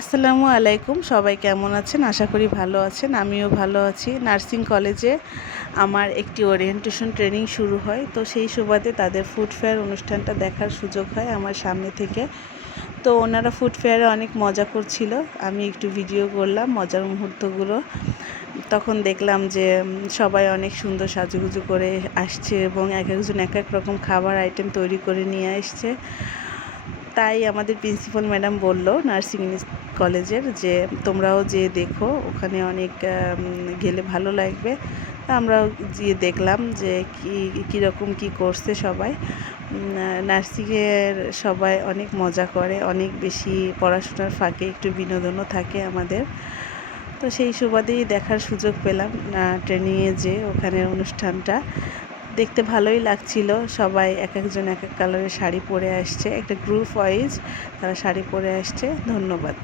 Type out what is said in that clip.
আসসালামু আলাইকুম, সবাই কেমন আছেন? আশা করি ভালো আছেন। আমিও ভালো আছি। নার্সিং কলেজে আমার একটি ওরিয়েন্টেশন ট্রেনিং শুরু হয়, তো সেই সুবাদে তাদের ফুড ফেয়ার অনুষ্ঠানটা দেখার সুযোগ হয় আমার সামনে থেকে। তো ওনারা ফুড ফেয়ারে অনেক মজা করছিল, আমি একটু ভিডিও করলাম মজার মুহূর্তগুলো। তখন দেখলাম যে সবাই অনেক সুন্দর সাজুগুজু করে আসছে এবং এক একজন এক এক রকম খাবার আইটেম তৈরি করে নিয়ে আসছে। তাই আমাদের প্রিন্সিপাল ম্যাডাম বলল নার্সিং কলেজের যে তোমরাও যেয়ে দেখো, ওখানে অনেক গেলে ভালো লাগবে। আমরাও গিয়ে দেখলাম যে কীরকম কী করছে সবাই। নার্সিংয়ের সবাই অনেক মজা করে, অনেক বেশি পড়াশোনার ফাঁকে একটু বিনোদনও থাকে আমাদের। তো সেই সুবাদেই দেখার সুযোগ পেলাম ট্রেনিংয়ে যে ওখানের অনুষ্ঠানটা দেখতে ভালোই লাগছিল। সবাই এক একজন এক এক কালারের শাড়ি পরে আসছে, একটা গ্রুপ ওয়াইজ তারা শাড়ি পরে আসছে। ধন্যবাদ।